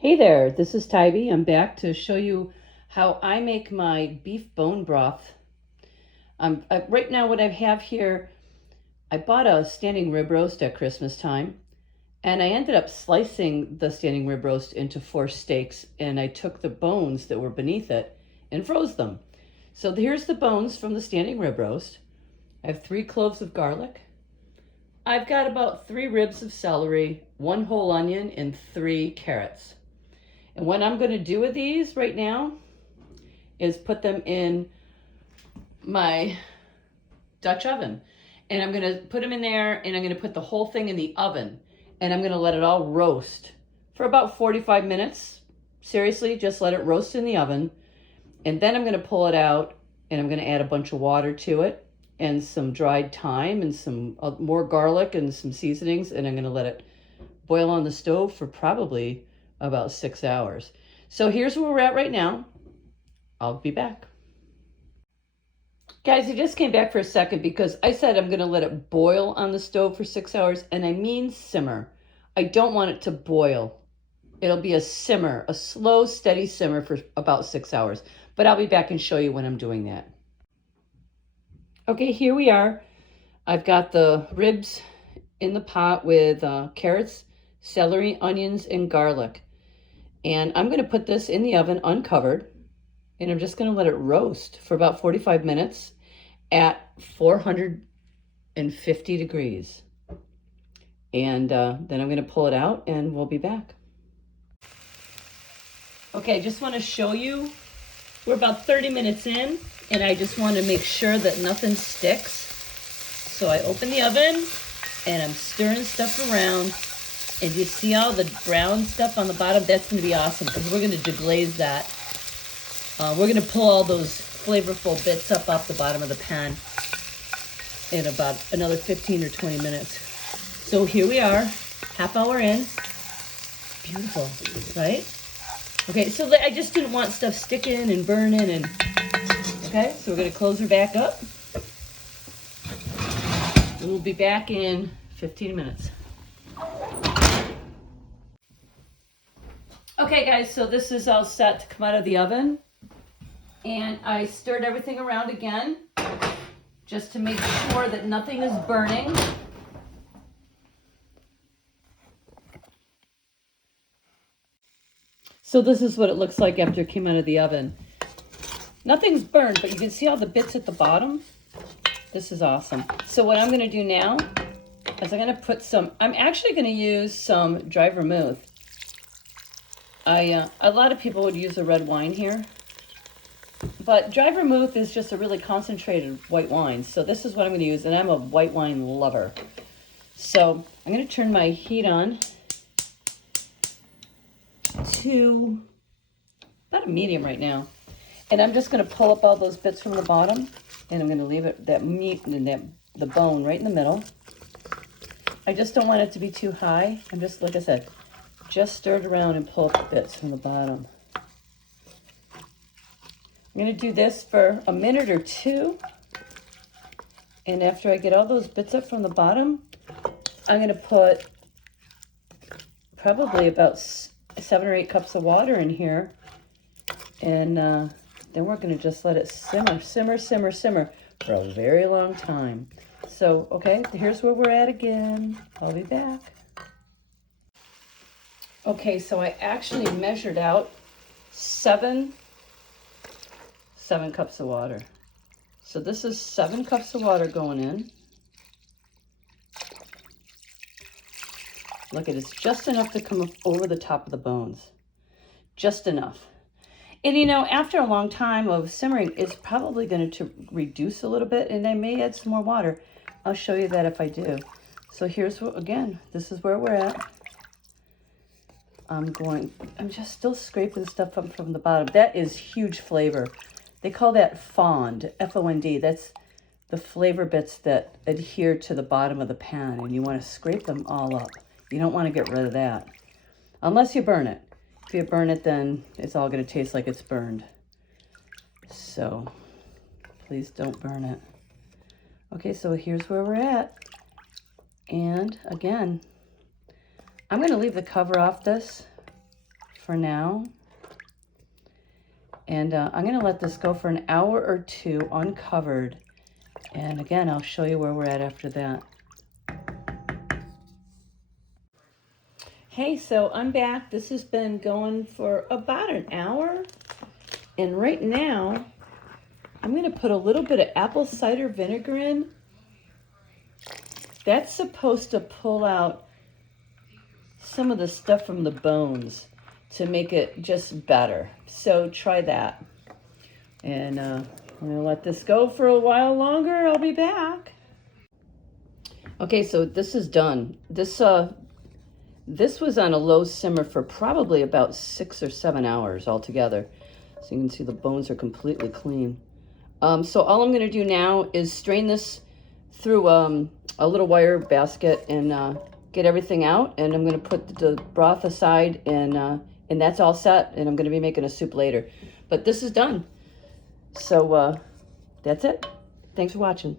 Hey there, this is Tybee. I'm back to show you how I make my beef bone broth. Right now what I have here, I bought a standing rib roast at Christmas time, and I ended up slicing the standing rib roast into 4 steaks, and I took the bones that were beneath it and froze them. So here's the bones from the standing rib roast. I have 3 cloves of garlic. I've got about 3 ribs of celery, 1 whole onion, and 3 carrots. And what I'm going to do with these right now is put them in my Dutch oven. And I'm going to put them in there, and I'm going to put the whole thing in the oven. And I'm going to let it all roast for about 45 minutes. Seriously, just let it roast in the oven. And then I'm going to pull it out, and I'm going to add a bunch of water to it and some dried thyme and some more garlic and some seasonings. And I'm going to let it boil on the stove for probably about 6 hours. So here's where we're at right now. I'll be back. Guys, I just came back for a second because I said I'm going to let it boil on the stove for 6 hours, and I mean simmer. I don't want it to boil. It'll be a simmer, a slow, steady simmer for about 6 hours. But I'll be back and show you when I'm doing that. Okay, here we are. I've got the ribs in the pot with carrots, celery, onions, and garlic. And I'm going to put this in the oven uncovered, and I'm just going to let it roast for about 45 minutes at 450 degrees. And then I'm going to pull it out, and we'll be back. Okay, I just want to show you, we're about 30 minutes in, and I just want to make sure that nothing sticks. So I open the oven, and I'm stirring stuff around. And you see all the brown stuff on the bottom? That's going to be awesome because we're going to deglaze that. We're going to pull all those flavorful bits up off the bottom of the pan in about another 15 or 20 minutes. So here we are, half hour in. Beautiful, right? Okay, so I just didn't want stuff sticking and burning. And okay, so we're going to close her back up. And we'll be back in 15 minutes. Okay guys, so this is all set to come out of the oven, and I stirred everything around again just to make sure that nothing is burning. So this is what it looks like after it came out of the oven. Nothing's burned, but you can see all the bits at the bottom. This is awesome. So what I'm going to do now is I'm going to put I'm actually going to use some dry vermouth. A lot of people would use a red wine here, but dry vermouth is just a really concentrated white wine. So this is what I'm going to use, and I'm a white wine lover. So I'm going to turn my heat on to about a medium right now. And I'm just going to pull up all those bits from the bottom, and I'm going to leave it, that meat and the bone right in the middle. I just don't want it to be too high. I'm just, like I said, just stir it around and pull up the bits from the bottom. I'm going to do this for a minute or two. And after I get all those bits up from the bottom, I'm going to put probably about 7 or 8 cups of water in here. And then we're going to just let it simmer for a very long time. So, okay, here's where we're at again. I'll be back. Okay, so I actually measured out 7 cups of water. So this is 7 cups of water going in. Look, it's just enough to come over the top of the bones. Just enough. And you know, after a long time of simmering, it's probably going to reduce a little bit, and I may add some more water. I'll show you that if I do. So here's what, again, this is where we're at. I'm just still scraping stuff up from the bottom. That is huge flavor. They call that fond, F-O-N-D. That's the flavor bits that adhere to the bottom of the pan, and you want to scrape them all up. You don't want to get rid of that, unless you burn it. If you burn it, then it's all going to taste like it's burned. So please don't burn it. Okay, so here's where we're at. And again, I'm going to leave the cover off this for now. And I'm going to let this go for an hour or two uncovered. And again, I'll show you where we're at after that. Hey, so I'm back. This has been going for about an hour. And right now, I'm going to put a little bit of apple cider vinegar in. That's supposed to pull out some of the stuff from the bones to make it just better. So try that. And I'm gonna let this go for a while longer. I'll be back. Okay, so this is done. This was on a low simmer for probably about 6 or 7 hours altogether. So you can see the bones are completely clean. So all I'm gonna do now is strain this through a little wire basket and get everything out. And I'm gonna put the broth aside and that's all set, and I'm going to be making a soup later. But this is done. So that's it. Thanks for watching.